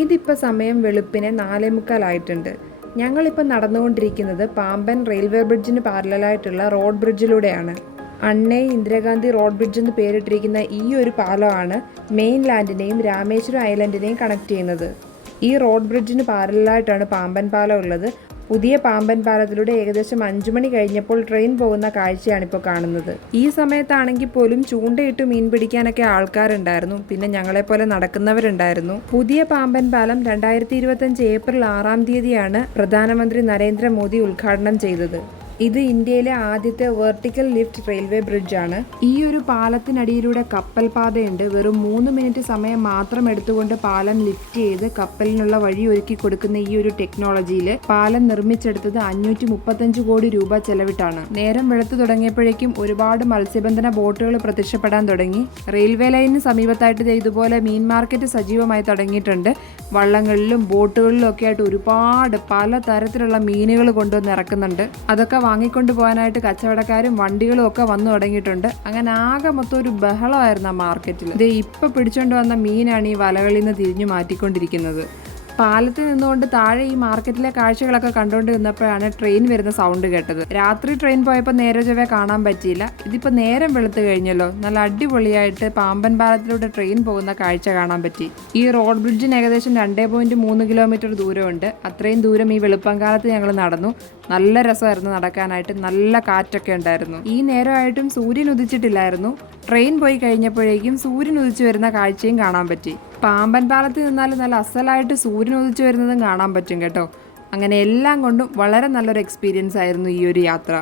ഇതിപ്പോൾ സമയം വെളുപ്പിനെ 4:45 ഞങ്ങളിപ്പോൾ നടന്നുകൊണ്ടിരിക്കുന്നത് പാമ്പൻ റെയിൽവേ ബ്രിഡ്ജിന് പാരലായിട്ടുള്ള റോഡ് ബ്രിഡ്ജിലൂടെയാണ്. അണ്ണേ ഇന്ദിരാഗാന്ധി റോഡ് ബ്രിഡ്ജ് എന്ന് പേരിട്ടിരിക്കുന്ന ഈ ഒരു പാലമാണ് മെയിൻലാൻഡിനെയും രാമേശ്വരം ഐലൻഡിനെയും കണക്ട് ചെയ്യുന്നത്. ഈ റോഡ് ബ്രിഡ്ജിന് പാരലായിട്ടാണ് പാമ്പൻ പാലം ഉള്ളത്. പുതിയ പാമ്പൻ പാലത്തിലൂടെ ഏകദേശം 5 മണി കഴിഞ്ഞപ്പോൾ ട്രെയിൻ പോകുന്ന കാഴ്ചയാണിപ്പോൾ കാണുന്നത്. ഈ സമയത്താണെങ്കിൽ പോലും ചൂണ്ടയിട്ട് മീൻ പിടിക്കാനൊക്കെ ആൾക്കാരുണ്ടായിരുന്നു. പിന്നെ ഞങ്ങളെപ്പോലെ നടക്കുന്നവരുണ്ടായിരുന്നു. പുതിയ പാമ്പൻ പാലം 2025 ഏപ്രിൽ 6-ാം തീയതിയാണ് പ്രധാനമന്ത്രി നരേന്ദ്രമോദി ഉദ്ഘാടനം ചെയ്തത്. ഇത് ഇന്ത്യയിലെ ആദ്യത്തെ വെർട്ടിക്കൽ ലിഫ്റ്റ് റെയിൽവേ ബ്രിഡ്ജാണ്. ഈ ഒരു പാലത്തിനടിയിലൂടെ കപ്പൽ പാതയുണ്ട്. വെറും 3 മിനിറ്റ് സമയം മാത്രം എടുത്തുകൊണ്ട് പാലം ലിഫ്റ്റ് ചെയ്ത് കപ്പലിനുള്ള വഴി ഒരുക്കി കൊടുക്കുന്ന ഈ ഒരു ടെക്നോളജിയിൽ പാലം നിർമ്മിച്ചെടുത്തത് 535 കോടി രൂപ ചെലവിട്ടാണ്. നേരം വെളുത്തു തുടങ്ങിയപ്പോഴേക്കും ഒരുപാട് മത്സ്യബന്ധന ബോട്ടുകൾ പ്രത്യക്ഷപ്പെടാൻ തുടങ്ങി. റെയിൽവേ ലൈനിന് സമീപത്തായിട്ട് ഇതുപോലെ മീൻ മാർക്കറ്റ് സജീവമായി തുടങ്ങിയിട്ടുണ്ട്. വള്ളങ്ങളിലും ബോട്ടുകളിലും ഒക്കെ ആയിട്ട് ഒരുപാട് പല തരത്തിലുള്ള മീനുകൾ കൊണ്ടുവന്ന് ഇറക്കുന്നുണ്ട്. അതൊക്കെ വാങ്ങിക്കൊണ്ട് പോകാനായിട്ട് കച്ചവടക്കാരും വണ്ടികളും ഒക്കെ വന്നു തുടങ്ങിയിട്ടുണ്ട്. അങ്ങനെ ആകെ മൊത്തം ഒരു ബഹളമായിരുന്നു ആ മാർക്കറ്റിൽ. ഇത് ഇപ്പം പിടിച്ചോണ്ട് വന്ന മീനാണ് ഈ വലകളിൽ നിന്ന് തിരിഞ്ഞു മാറ്റിക്കൊണ്ടിരിക്കുന്നത്. പാലത്തിൽ നിന്നുകൊണ്ട് താഴെ ഈ മാർക്കറ്റിലെ കാഴ്ചകളൊക്കെ കണ്ടുകൊണ്ട് നിന്നപ്പോഴാണ് ട്രെയിൻ വരുന്ന സൗണ്ട് കേട്ടത്. രാത്രി ട്രെയിൻ പോയപ്പോൾ നേരെ ചൊവ്വേ കാണാൻ പറ്റിയില്ല. ഇതിപ്പോൾ നേരം വെളുത്ത് കഴിഞ്ഞല്ലോ. നല്ല അടിപൊളിയായിട്ട് പാമ്പൻ പാലത്തിലൂടെ ട്രെയിൻ പോകുന്ന കാഴ്ച കാണാൻ പറ്റി. ഈ റോഡ് ബ്രിഡ്ജിന് ഏകദേശം 2.3 കിലോമീറ്റർ ദൂരമുണ്ട്. അത്രയും ദൂരം ഈ വെളുപ്പംകാലത്ത് ഞങ്ങൾ നടന്നു. നല്ല രസമായിരുന്നു നടക്കാനായിട്ട്. നല്ല കാറ്റൊക്കെ ഉണ്ടായിരുന്നു. ഈ നേരമായിട്ടും സൂര്യൻ ഉദിച്ചിട്ടില്ലായിരുന്നു. ട്രെയിൻ പോയി കഴിഞ്ഞപ്പോഴേക്കും സൂര്യൻ ഉദിച്ചു വരുന്ന കാഴ്ചയും കാണാൻ പറ്റി. പാമ്പൻ പാലത്തിൽ നിന്നാലും നല്ല അസലായിട്ട് സൂര്യൻ ഉദിച്ചു വരുന്നതും കാണാൻ പറ്റും കേട്ടോ. അങ്ങനെ എല്ലാം കൊണ്ടും വളരെ നല്ലൊരു എക്സ്പീരിയൻസ് ആയിരുന്നു ഈ ഒരു യാത്ര.